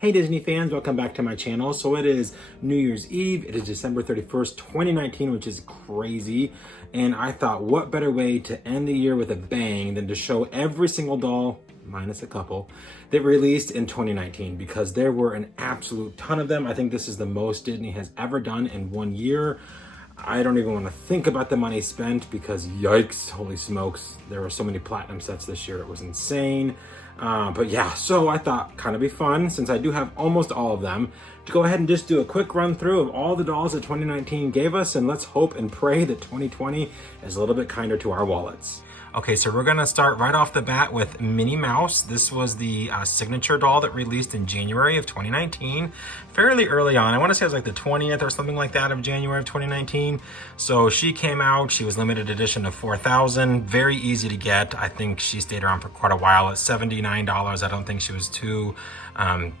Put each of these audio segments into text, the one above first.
Hey Disney fans, welcome back to my channel. So it is New Year's Eve. It is December 31st, 2019, which is crazy. And I thought, what better way to end the year with a bang than to show every single doll, minus a couple, that released in 2019, because there were an absolute ton of them. I think this is the most Disney has ever done in one year. I don't even want to think about the money spent because yikes, holy smokes, there were so many platinum sets this year. It was insane. But yeah, so I thought kind of be fun, since I do have almost all of them, to go ahead and just do a quick run through of all the dolls that 2019 gave us, and let's hope and pray that 2020 is a little bit kinder to our wallets. Okay, so we're gonna start right off the bat with Minnie Mouse. This was the signature doll that released in January of 2019, fairly early on. I wanna say it was like the 20th or something like that of January of 2019. So she came out, she was limited edition of 4,000, very easy to get. I think she stayed around for quite a while at $79. I don't think she was too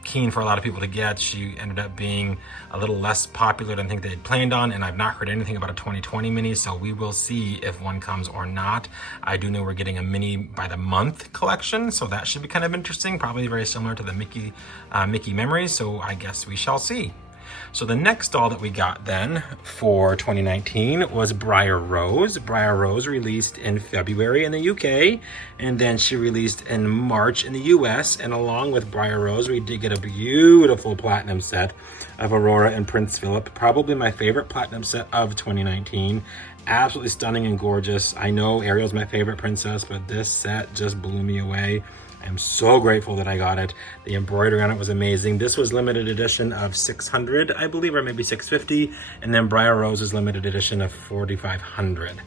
keen for a lot of people to get. She ended up being a little less popular than I think they had planned on, and I've not heard anything about a 2020 Minnie, so we will see if one comes or not. I do know we're getting a Minnie by the month collection, so that should be kind of interesting, probably very similar to the Mickey Memories, so I guess we shall see. So the next doll that we got then for 2019 was Briar Rose. Briar Rose released in February in the UK, and then she released in March in the US. And along with Briar Rose, we did get a beautiful platinum set of Aurora and Prince Philip, probably my favorite platinum set of 2019. Absolutely stunning and gorgeous. I know Ariel's my favorite princess, but this set just blew me away. I'm so grateful that I got it. The embroidery on it was amazing. This was limited edition of 600, I believe, or maybe 650. And then Briar Rose's limited edition of 4,500.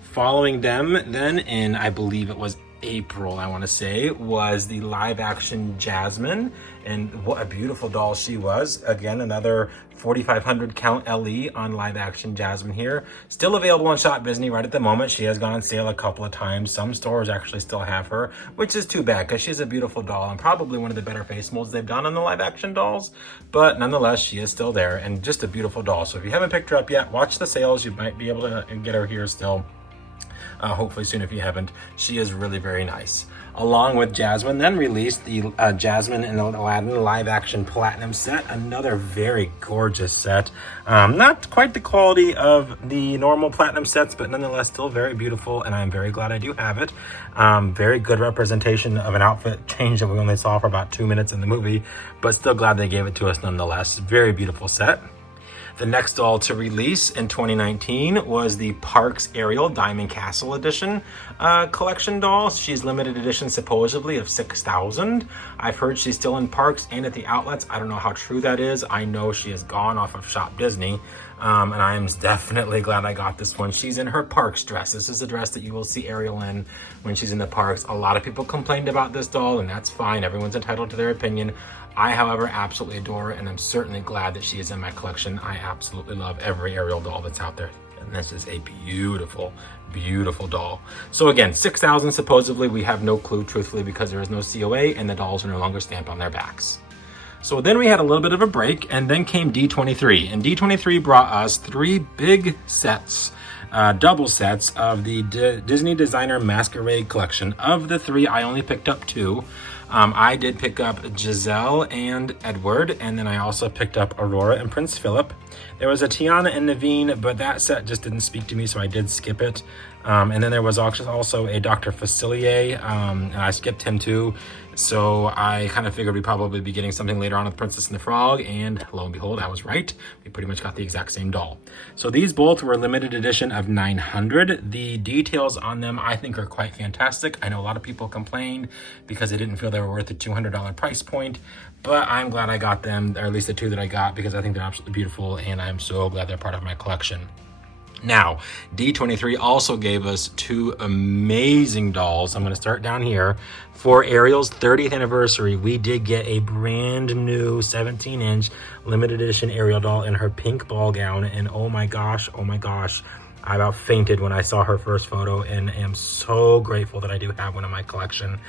Following them then in, I believe it was April, I want to say, was the live action Jasmine, and what a beautiful doll she was. Again, another 4,500 count LE on live action Jasmine here. Still available on Shop Disney right at the moment. She has gone on sale a couple of times. Some stores actually still have her, which is too bad because she's a beautiful doll and probably one of the better face molds they've done on the live action dolls. But nonetheless, she is still there and just a beautiful doll. So if you haven't picked her up yet, watch the sales. You might be able to get her here still. Hopefully soon if you haven't. She is really very nice. Along with Jasmine, then released the Jasmine and Aladdin live action platinum set, another very gorgeous set. Not quite the quality of the normal platinum sets, but nonetheless still very beautiful, and I'm very glad I do have it. Very good representation of an outfit change that we only saw for about 2 minutes in the movie, but still glad they gave it to us nonetheless. Very beautiful set. The next doll to release in 2019 was the Parks Ariel Diamond Castle Edition collection doll. She's limited edition supposedly of 6,000. I've heard she's still in Parks and at the outlets. I don't know how true that is. I know she has gone off of Shop Disney, and I am definitely glad I got this one. She's in her Parks dress. This is the dress that you will see Ariel in when she's in the parks. A lot of people complained about this doll, and that's fine. Everyone's entitled to their opinion. I, however, absolutely adore her, and I'm certainly glad that she is in my collection. I absolutely love every Ariel doll that's out there, and this is a beautiful, beautiful doll. So again, 6,000 supposedly. We have no clue, truthfully, because there is no COA, and the dolls are no longer stamped on their backs. So then we had a little bit of a break, and then came D23, and D23 brought us 3 big sets, double sets of the Disney Designer Masquerade collection. Of the 3, I only picked up 2. I did pick up Giselle and Edward, and then I also picked up Aurora and Prince Philip. There was a Tiana and Naveen, but that set just didn't speak to me, so I did skip it. And then there was also a Dr. Facilier, and I skipped him too. So I kind of figured we'd probably be getting something later on with Princess and the Frog, and lo and behold, I was right. We pretty much got the exact same doll. So these both were limited edition of 900. The details on them I think are quite fantastic. I know a lot of people complained because they didn't feel they were worth the $200 price point, but I'm glad I got them, or at least the 2 that I got, because I think they're absolutely beautiful, and I'm so glad they're part of my collection. Now, D23 also gave us 2 amazing dolls. I'm going to start down here. For Ariel's 30th anniversary, we did get a brand new 17-inch limited edition Ariel doll in her pink ball gown. And oh my gosh, I about fainted when I saw her first photo, and am so grateful that I do have one in my collection.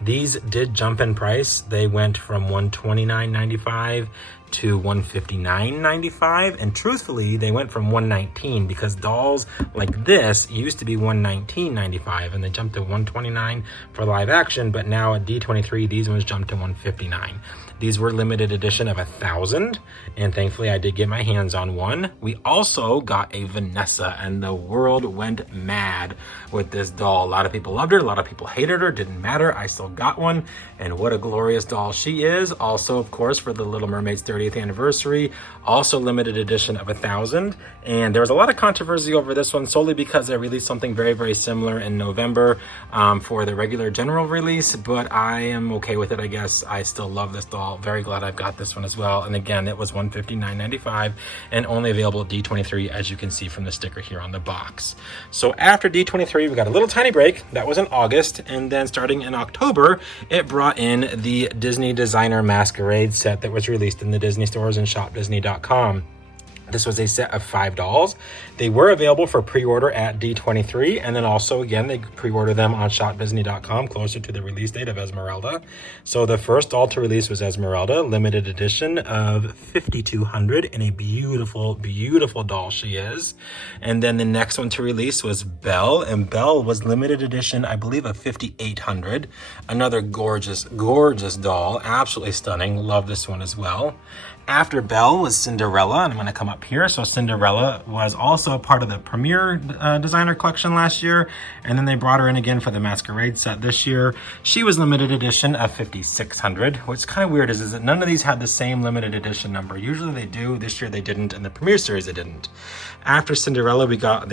These did jump in price. They went from $129.95 to $159.95, and truthfully they went from $119 because dolls like this used to be $119.95 and they jumped to $129 for live action, but now at D23 these ones jumped to $159. These were limited edition of 1,000, and thankfully I did get my hands on one. We also got a Vanessa, and the world went mad with this doll. A lot of people loved her, a lot of people hated her, didn't matter. I still got one, and what a glorious doll she is. Also, of course, for the Little Mermaid's 30th anniversary, also limited edition of 1,000. And there was a lot of controversy over this one solely because they released something very, very similar in November for the regular general release, but I am okay with it, I guess. I still love this doll. Very glad I've got this one as well. And again, it was $159.95 and only available at D23, as you can see from the sticker here on the box. So after D23, we got a little tiny break. That was in August, and then starting in October, it brought in the Disney Designer Masquerade set that was released in the Disney stores and shopdisney.com. This was a set of 5 dolls. They were available for pre-order at D23, and then also, again, they pre-order them on shopdisney.com closer to the release date of Esmeralda. So the first doll to release was Esmeralda, limited edition of 5,200, and a beautiful, beautiful doll she is. And then the next one to release was Belle, and Belle was limited edition, I believe, of 5,800. Another gorgeous, gorgeous doll, absolutely stunning. Love this one as well. After Belle was Cinderella, and I'm going to come up here. So Cinderella was also a part of the Premier Designer Collection last year, and then they brought her in again for the Masquerade set this year. She was limited edition of 5,600. What's kind of weird is that none of these had the same limited edition number. Usually they do. This year they didn't, and the Premier series they didn't. After Cinderella, we got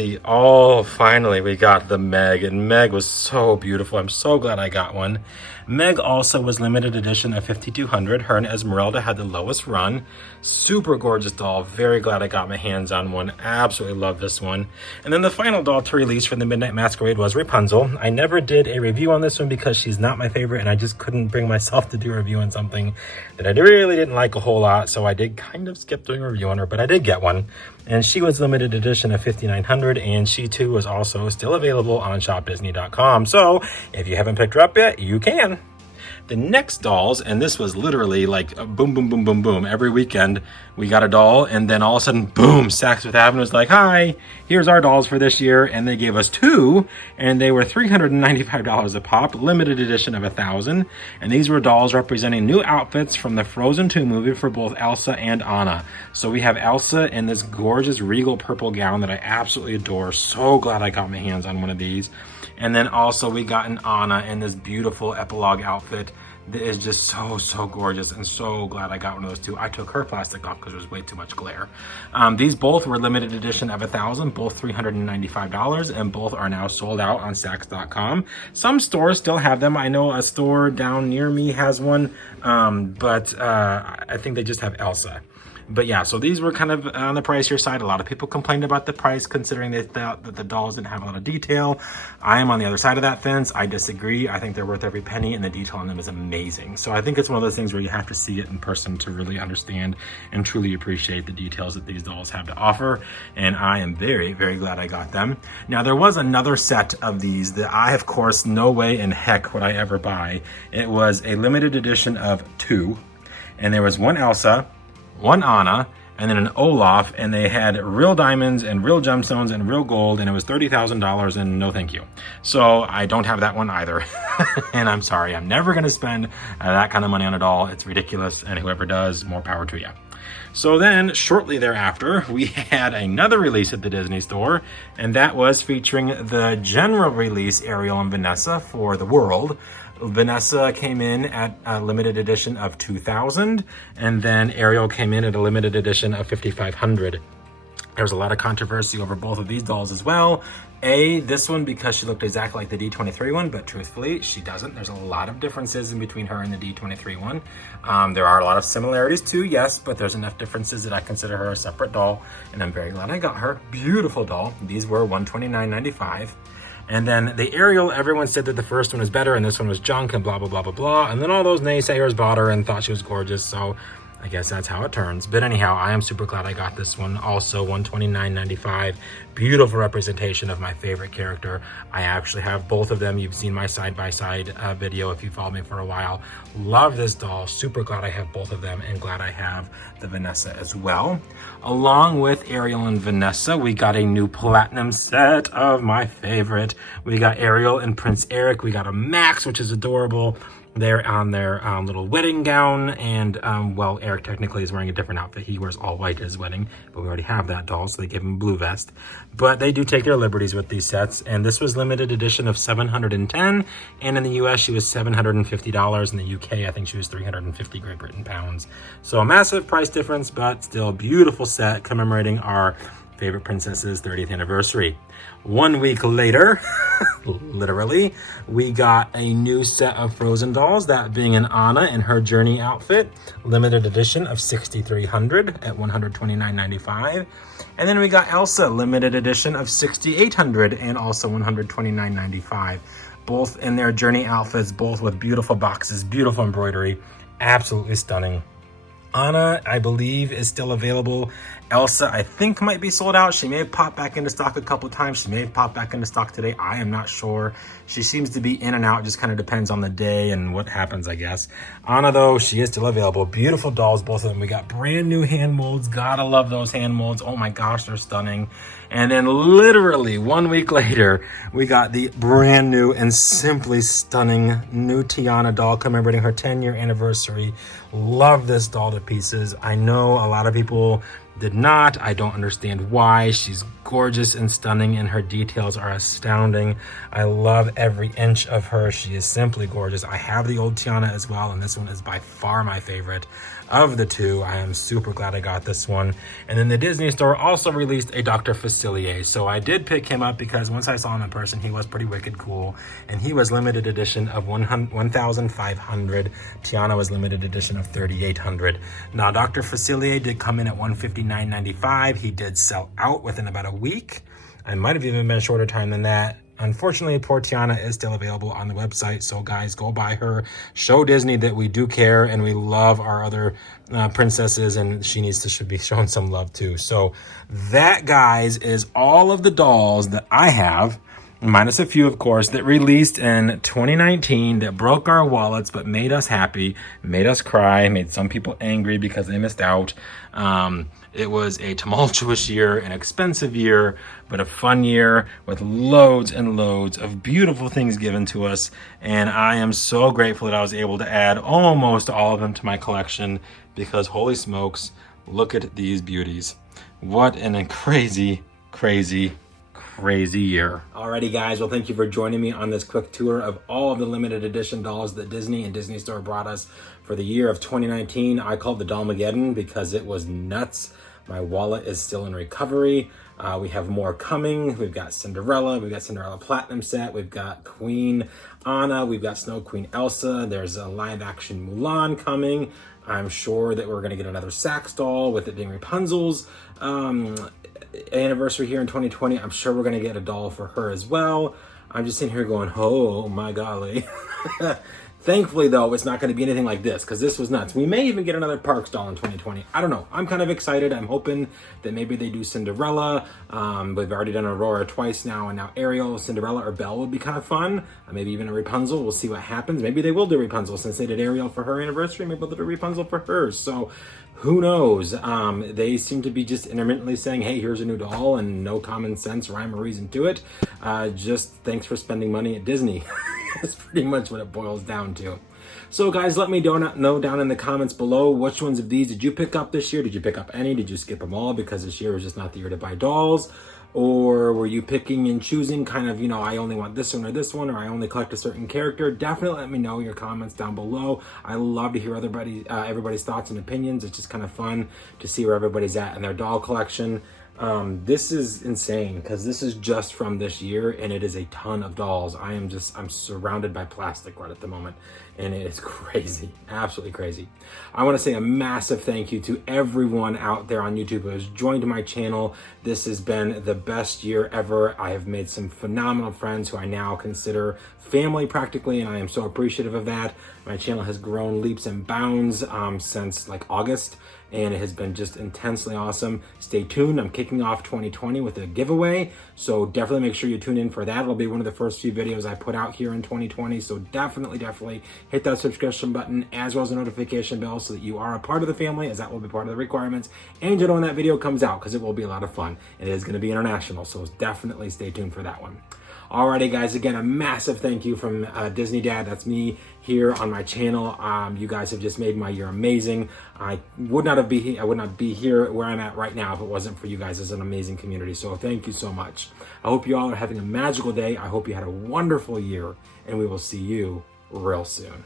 finally we got the Meg, and Meg was so beautiful. I'm so glad I got one. Meg also was limited edition of 5,200. Her and Esmeralda had the lowest run. Super gorgeous doll. Very glad I got my hands on one. Absolutely love this one. And then the final doll to release for the Midnight Masquerade was Rapunzel. I never did a review on this one because she's not my favorite, and I just couldn't bring myself to do a review on something that I really didn't like a whole lot, so I did kind of skip doing a review on her, but I did get one. And she was limited edition of 5,900, and she too was also still available on shopdisney.com. So if you haven't picked her up yet, you can. The next dolls, and this was literally like a boom, boom, boom, boom, boom. Every weekend we got a doll, and then all of a sudden, boom, Saks Fifth Avenue was like, hi, here's our dolls for this year. And they gave us 2, and they were $395 a pop, limited edition of 1,000. And these were dolls representing new outfits from the Frozen 2 movie for both Elsa and Anna. So we have Elsa in this gorgeous regal purple gown that I absolutely adore. So glad I got my hands on one of these. And then also we got an Anna in this beautiful epilogue outfit that is just so, so gorgeous, and so glad I got one of those too. I took her plastic off because there was way too much glare. These both were limited edition of 1,000, both $395, and both are now sold out on Saks.com. Some stores still have them. I know a store down near me has one, but I think they just have Elsa. But yeah, so these were kind of on the pricier side. A lot of people complained about the price considering they thought that the dolls didn't have a lot of detail. I am on the other side of that fence. I disagree. I think they're worth every penny, and the detail on them is amazing. So I think it's one of those things where you have to see it in person to really understand and truly appreciate the details that these dolls have to offer. And I am very, very glad I got them. Now, there was another set of these that I, of course, no way in heck would I ever buy. It was a limited edition of 2, and there was one Elsa, one Anna, and then an Olaf, and they had real diamonds and real gemstones and real gold, and it was $30,000, and no thank you. So I don't have that one either. And I'm sorry, I'm never gonna spend that kind of money on a doll. It's ridiculous, and whoever does, more power to you. So then, shortly thereafter, we had another release at the Disney store, and that was featuring the general release Ariel and Vanessa for the world. Vanessa came in at a limited edition of 2,000, and then Ariel came in at a limited edition of 5,500. There was a lot of controversy over both of these dolls as well. This one because she looked exactly like the D23 one, but truthfully, she doesn't. There's a lot of differences in between her and the D23 one. There are a lot of similarities too, yes, but there's enough differences that I consider her a separate doll, and I'm very glad I got her. Beautiful doll. These were $129.95. And then the Ariel, everyone said that the first one was better and this one was junk and blah, blah, blah, blah, blah. And then all those naysayers bought her and thought she was gorgeous. So I guess that's how it turns. But anyhow, I am super glad I got this one. Also $129.95. Beautiful representation of my favorite character. I actually have both of them. You've seen my side-by-side video if you followed me for a while. Love this doll. Super glad I have both of them, and glad I have the Vanessa as well. Along with Ariel and Vanessa, we got a new platinum set of my favorite. We got Ariel and Prince Eric. We got a Max, which is adorable. They're on their little wedding gown, and well, Eric technically is wearing a different outfit. He wears all white at his wedding, but we already have that doll, so they give him a blue vest. But they do take their liberties with these sets, and this was limited edition of 710, and in the US she was $750. In the UK, I think she was 350 Great Britain pounds. So a massive price difference, but still a beautiful set commemorating our favorite princess's 30th anniversary. 1 week later, literally, we got a new set of Frozen dolls, that being an Anna in her Journey outfit, limited edition of 6,300 at $129.95. And then we got Elsa, limited edition of 6,800 and also $129.95. Both in their Journey outfits, both with beautiful boxes, beautiful embroidery, absolutely stunning. Anna, I believe, is still available. Elsa, I think, might be sold out. She may have popped back into stock a couple times. She may have popped back into stock today. I am not sure. She seems to be in and out. Just kind of depends on the day and what happens, I guess. Anna, though, she is still available. Beautiful dolls, both of them. We got brand new hand molds. Gotta love those hand molds. Oh my gosh, they're stunning. And then literally 1 week later, we got the brand new and simply stunning new Tiana doll commemorating her 10-year anniversary. Love this doll to pieces. I know a lot of people did not. I don't understand why. She's gorgeous and stunning, and her details are astounding. I love every inch of her. She is simply gorgeous. I have the old Tiana as well, and this one is by far my favorite of the two. I am super glad I got this one. And then the Disney store also released a Dr. Facilier. So I did pick him up because once I saw him in person, he was pretty wicked cool. And he was limited edition of 1,500. Tiana was limited edition of 3,800. Now, Dr. Facilier did come in at $159.95. He did sell out within about a week. I might have even been a shorter time than that. Unfortunately, poor Tiana is still available on the website, so guys, go buy her. Show Disney that we do care and we love our other princesses, and she needs to should be shown some love too. So that, guys, is all of the dolls that I have, minus a few, of course, that released in 2019 that broke our wallets but made us happy, made us cry, made some people angry because they missed out. It was a tumultuous year, an expensive year, but a fun year with loads and loads of beautiful things given to us. And I am so grateful that I was able to add almost all of them to my collection because holy smokes, look at these beauties. What a crazy, crazy year. Alrighty, guys, well, thank you for joining me on this quick tour of all of the limited edition dolls that Disney and Disney Store brought us for the year of 2019. I called the Dollmageddon because it was nuts. My wallet is still in recovery. We have more coming. We've got Cinderella. We've got Cinderella Platinum set. We've got Queen Anna. We've got Snow Queen Elsa. There's a live action Mulan coming. I'm sure that we're going to get another Sax doll with it being Rapunzel's anniversary here in 2020. I'm sure we're going to get a doll for her as well. I'm just sitting here going, oh my golly. Thankfully, though, it's not going to be anything like this because this was nuts. We may even get another Parks doll in 2020. I don't know. I'm kind of excited. I'm hoping that maybe they do Cinderella. We've already done Aurora twice now, and now Ariel, Cinderella, or Belle would be kind of fun. Maybe even a Rapunzel. We'll see what happens. Maybe they will do Rapunzel since they did Ariel for her anniversary. Maybe they'll do Rapunzel for hers. So who knows? They seem to be just intermittently saying, hey, here's a new doll, and no common sense, rhyme, or reason to it. Just thanks for spending money at Disney. That's pretty much what it boils down to. So guys, let me know down in the comments below which ones of these did you pick up this year? Did you pick up any? Did you skip them all because this year was just not the year to buy dolls? Or were you picking and choosing kind of, I only want this one, or I only collect a certain character? Definitely let me know your comments down below. I love to hear everybody's thoughts and opinions. It's just kind of fun to see where everybody's at in their doll collection. This is insane because this is just from this year and it is a ton of dolls. I'm surrounded by plastic right at the moment and it is crazy, absolutely crazy. I want to say a massive thank you to everyone out there on YouTube who has joined my channel. This has been the best year ever. I have made some phenomenal friends who I now consider family practically, and I am so appreciative of that. My channel has grown leaps and bounds since like August, and it has been just intensely awesome. Stay tuned. I'm kicking off 2020 with a giveaway, so definitely make sure you tune in for that. It'll be one of the first few videos I put out here in 2020, so definitely hit that subscription button as well as the notification bell so that you are a part of the family, as that will be part of the requirements, and you'll know when that video comes out because it will be a lot of fun. It is going to be international, so definitely stay tuned for that one. Alrighty guys, again, a massive thank you from Disney Dad. That's me here on my channel. You guys have just made my year amazing. I would not be here where I'm at right now if it wasn't for you guys as an amazing community. So thank you so much. I hope you all are having a magical day. I hope you had a wonderful year, and we will see you real soon.